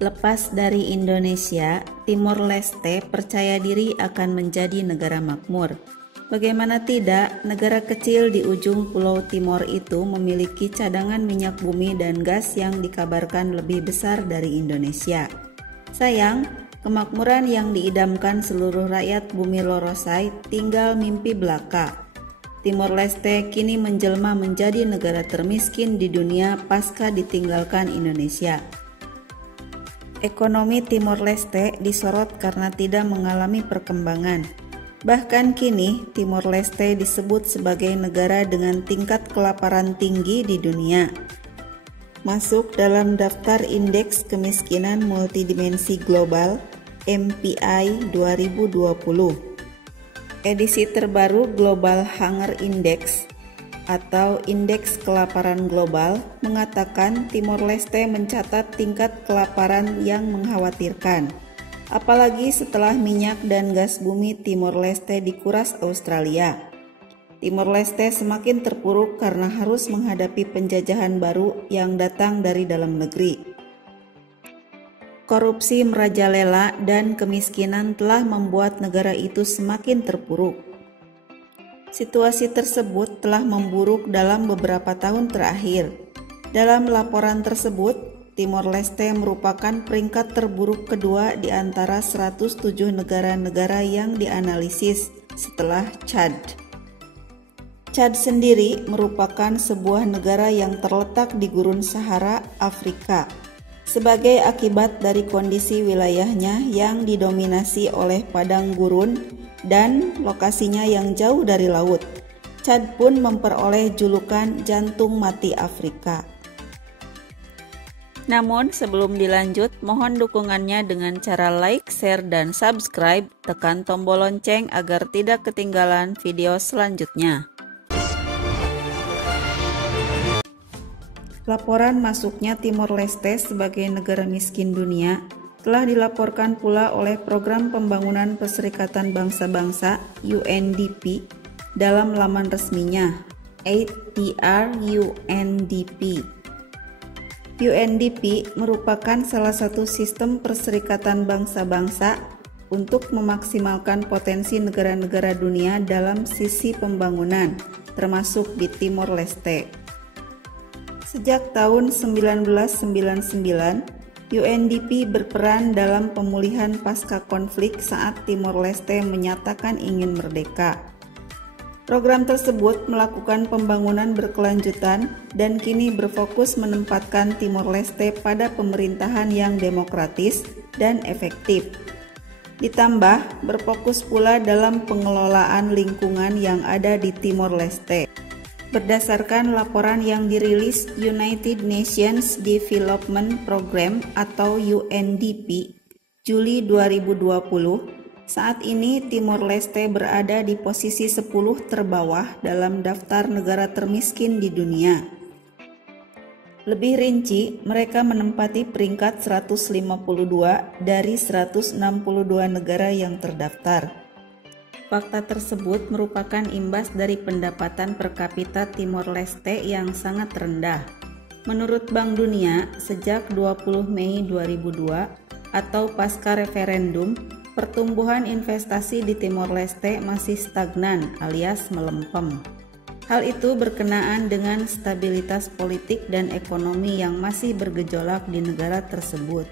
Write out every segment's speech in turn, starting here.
Lepas dari Indonesia, Timor Leste percaya diri akan menjadi negara makmur. Bagaimana tidak, negara kecil di ujung Pulau Timor itu memiliki cadangan minyak bumi dan gas yang dikabarkan lebih besar dari Indonesia. Sayang, kemakmuran yang diidamkan seluruh rakyat bumi Lorosai tinggal mimpi belaka. Timor Leste kini menjelma menjadi negara termiskin di dunia pasca ditinggalkan Indonesia. Ekonomi Timor Leste disorot karena tidak mengalami perkembangan. Bahkan kini, Timor Leste disebut sebagai negara dengan tingkat kelaparan tinggi di dunia. Masuk dalam daftar Indeks Kemiskinan Multidimensi Global MPI 2020. Edisi terbaru Global Hunger Index atau Indeks Kelaparan Global mengatakan Timor Leste mencatat tingkat kelaparan yang mengkhawatirkan. Apalagi setelah minyak dan gas bumi Timor Leste dikuras Australia. Timor Leste semakin terpuruk karena harus menghadapi penjajahan baru yang datang dari dalam negeri. Korupsi merajalela dan kemiskinan telah membuat negara itu semakin terpuruk. Situasi tersebut telah memburuk dalam beberapa tahun terakhir. Dalam laporan tersebut, Timor Leste merupakan peringkat terburuk kedua di antara 107 negara-negara yang dianalisis setelah Chad. Chad sendiri merupakan sebuah negara yang terletak di Gurun Sahara, Afrika. Sebagai akibat dari kondisi wilayahnya yang didominasi oleh padang gurun dan lokasinya yang jauh dari laut, Chad pun memperoleh julukan jantung mati Afrika. Namun sebelum dilanjut, mohon dukungannya dengan cara like, share, dan subscribe. Tekan tombol lonceng agar tidak ketinggalan video selanjutnya. Laporan masuknya Timor Leste sebagai negara miskin dunia telah dilaporkan pula oleh Program Pembangunan Perserikatan Bangsa-Bangsa UNDP dalam laman resminya, ATR UNDP. UNDP merupakan salah satu sistem perserikatan bangsa-bangsa untuk memaksimalkan potensi negara-negara dunia dalam sisi pembangunan, termasuk di Timor Leste. Sejak tahun 1999, UNDP berperan dalam pemulihan pasca konflik saat Timor Leste menyatakan ingin merdeka. Program tersebut melakukan pembangunan berkelanjutan dan kini berfokus menempatkan Timor Leste pada pemerintahan yang demokratis dan efektif. Ditambah, berfokus pula dalam pengelolaan lingkungan yang ada di Timor Leste. Berdasarkan laporan yang dirilis United Nations Development Program atau UNDP Juli 2020, saat ini Timor Leste berada di posisi 10 terbawah dalam daftar negara termiskin di dunia. Lebih rinci, mereka menempati peringkat 152 dari 162 negara yang terdaftar. Fakta tersebut merupakan imbas dari pendapatan per kapita Timor Leste yang sangat rendah. Menurut Bank Dunia, sejak 20 Mei 2002 atau pasca referendum, pertumbuhan investasi di Timor Leste masih stagnan alias melempem. Hal itu berkenaan dengan stabilitas politik dan ekonomi yang masih bergejolak di negara tersebut.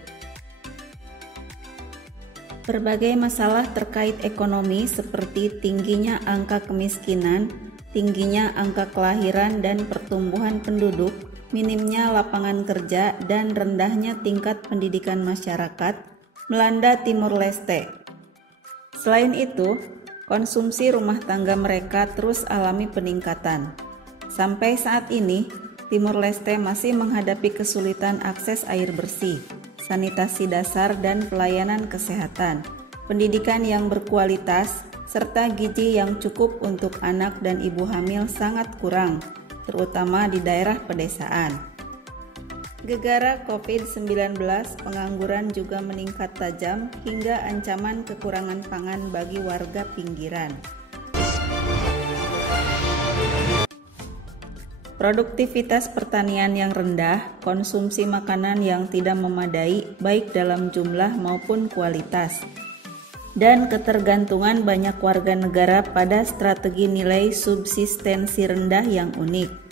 Berbagai masalah terkait ekonomi seperti tingginya angka kemiskinan, tingginya angka kelahiran dan pertumbuhan penduduk, minimnya lapangan kerja, dan rendahnya tingkat pendidikan masyarakat melanda Timor Leste. Selain itu, konsumsi rumah tangga mereka terus alami peningkatan. Sampai saat ini, Timor Leste masih menghadapi kesulitan akses air bersih, sanitasi dasar dan pelayanan kesehatan, pendidikan yang berkualitas, serta gizi yang cukup untuk anak dan ibu hamil sangat kurang, terutama di daerah pedesaan. Gegara COVID-19, pengangguran juga meningkat tajam hingga ancaman kekurangan pangan bagi warga pinggiran. produktivitas pertanian yang rendah, konsumsi makanan yang tidak memadai baik dalam jumlah maupun kualitas, dan ketergantungan banyak warga negara pada strategi nilai subsistensi rendah yang unik.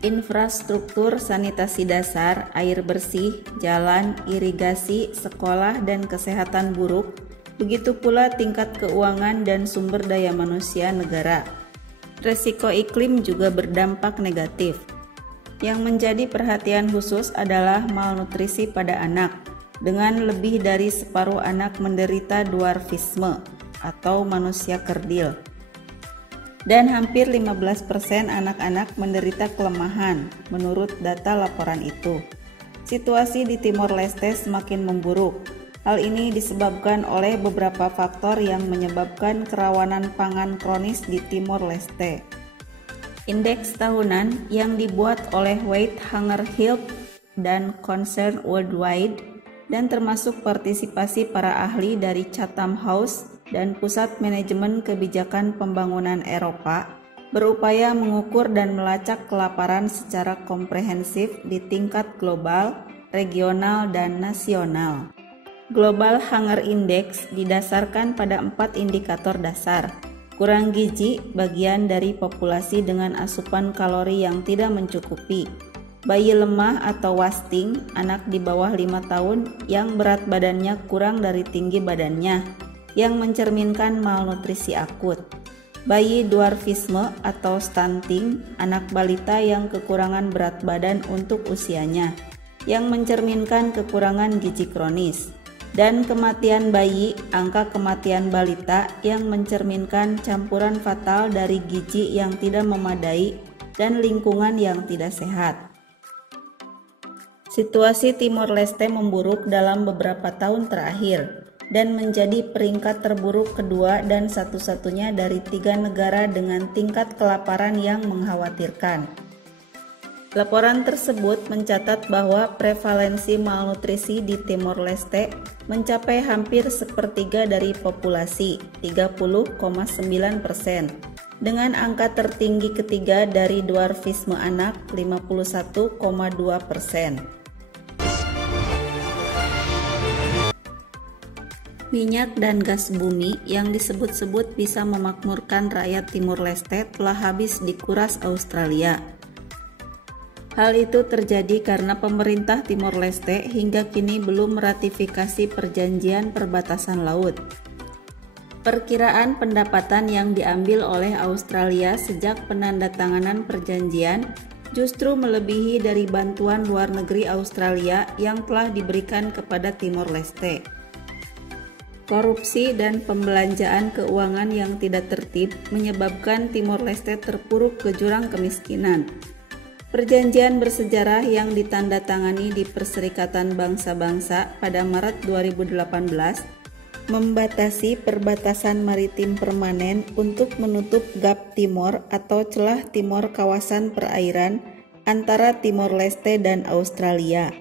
Infrastruktur sanitasi dasar, air bersih, jalan, irigasi, sekolah, dan kesehatan buruk, begitu pula tingkat keuangan dan sumber daya manusia negara. Resiko iklim juga berdampak negatif. Yang menjadi perhatian khusus adalah malnutrisi pada anak, dengan lebih dari separuh anak menderita dwarfisme atau manusia kerdil. Dan hampir 15% anak-anak menderita kelemahan, menurut data laporan itu. Situasi di Timor Leste semakin memburuk. Hal ini disebabkan oleh beberapa faktor yang menyebabkan kerawanan pangan kronis di Timor Leste. Indeks tahunan yang dibuat oleh Weight Hunger Health dan Concern Worldwide dan termasuk partisipasi para ahli dari Chatham House dan Pusat Manajemen Kebijakan Pembangunan Eropa berupaya mengukur dan melacak kelaparan secara komprehensif di tingkat global, regional, dan nasional. Global Hunger Index didasarkan pada 4 indikator dasar. Kurang gizi, bagian dari populasi dengan asupan kalori yang tidak mencukupi. Bayi lemah atau wasting, anak di bawah 5 tahun yang berat badannya kurang dari tinggi badannya, yang mencerminkan malnutrisi akut. Bayi dwarfisme atau stunting, anak balita yang kekurangan berat badan untuk usianya, yang mencerminkan kekurangan gizi kronis. Dan kematian bayi, angka kematian balita yang mencerminkan campuran fatal dari gizi yang tidak memadai dan lingkungan yang tidak sehat. Situasi Timor Leste memburuk dalam beberapa tahun terakhir dan menjadi peringkat terburuk kedua dan satu-satunya dari 3 negara dengan tingkat kelaparan yang mengkhawatirkan. Laporan tersebut mencatat bahwa prevalensi malnutrisi di Timor Leste mencapai hampir sepertiga dari populasi, 30,9%, dengan angka tertinggi ketiga dari dwarfisme anak, 51,2%. Minyak dan gas bumi yang disebut-sebut bisa memakmurkan rakyat Timor Leste telah habis dikuras Australia. Hal itu terjadi karena pemerintah Timor Leste hingga kini belum meratifikasi perjanjian perbatasan laut. Perkiraan pendapatan yang diambil oleh Australia sejak penandatanganan perjanjian justru melebihi dari bantuan luar negeri Australia yang telah diberikan kepada Timor Leste. Korupsi dan pembelanjaan keuangan yang tidak tertib menyebabkan Timor Leste terpuruk ke jurang kemiskinan. Perjanjian bersejarah yang ditandatangani di Perserikatan Bangsa-Bangsa pada Maret 2018 membatasi perbatasan maritim permanen untuk menutup gap Timor atau celah timur kawasan perairan antara Timor Leste dan Australia,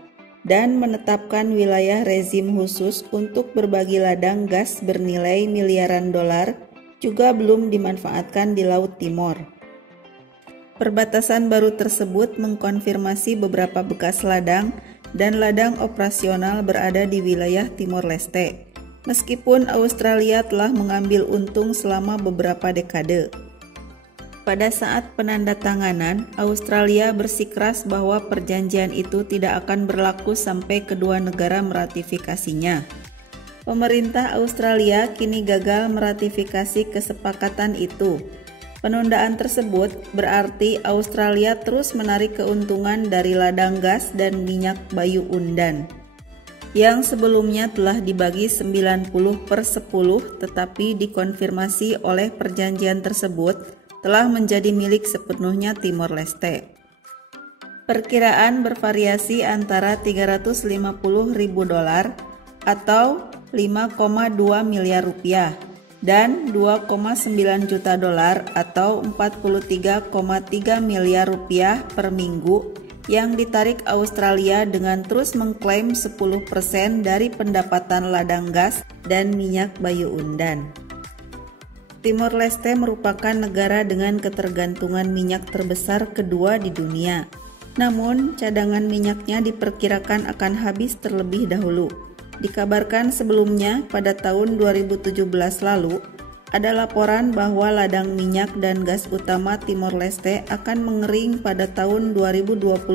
dan menetapkan wilayah rezim khusus untuk berbagi ladang gas bernilai miliaran dolar juga belum dimanfaatkan di Laut Timor. Perbatasan baru tersebut mengkonfirmasi beberapa bekas ladang dan ladang operasional berada di wilayah Timor Leste, meskipun Australia telah mengambil untung selama beberapa dekade. Pada saat penandatanganan, Australia bersikeras bahwa perjanjian itu tidak akan berlaku sampai kedua negara meratifikasinya. Pemerintah Australia kini gagal meratifikasi kesepakatan itu. Penundaan tersebut berarti Australia terus menarik keuntungan dari ladang gas dan minyak Bayu Undan, yang sebelumnya telah dibagi 90/10 tetapi dikonfirmasi oleh perjanjian tersebut telah menjadi milik sepenuhnya Timor Leste. Perkiraan bervariasi antara 350.000 dolar atau 5,2 miliar rupiah dan 2,9 juta dolar atau 43,3 miliar rupiah per minggu yang ditarik Australia dengan terus mengklaim 10% dari pendapatan ladang gas dan minyak Bayu Undan. Timor Leste merupakan negara dengan ketergantungan minyak terbesar kedua di dunia. Namun, cadangan minyaknya diperkirakan akan habis terlebih dahulu. Dikabarkan sebelumnya pada tahun 2017 lalu, ada laporan bahwa ladang minyak dan gas utama Timor Leste akan mengering pada tahun 2022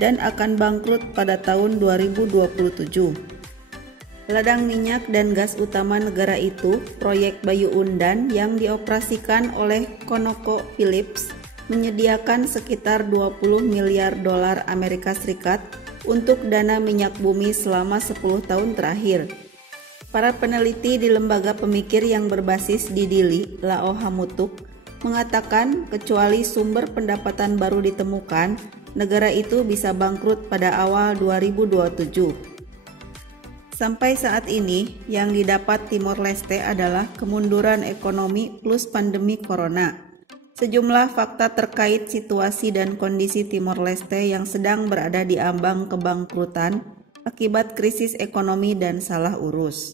dan akan bangkrut pada tahun 2027. Ladang minyak dan gas utama negara itu, proyek Bayu Undan yang dioperasikan oleh ConocoPhillips, menyediakan sekitar 20 miliar dolar Amerika Serikat untuk dana minyak bumi selama 10 tahun terakhir. Para peneliti di lembaga pemikir yang berbasis di Dili, Lao Hamutuk, mengatakan kecuali sumber pendapatan baru ditemukan, negara itu bisa bangkrut pada awal 2027. Sampai saat ini, yang didapat Timor Leste adalah kemunduran ekonomi plus pandemi corona. Sejumlah fakta terkait situasi dan kondisi Timor Leste yang sedang berada di ambang kebangkrutan akibat krisis ekonomi dan salah urus.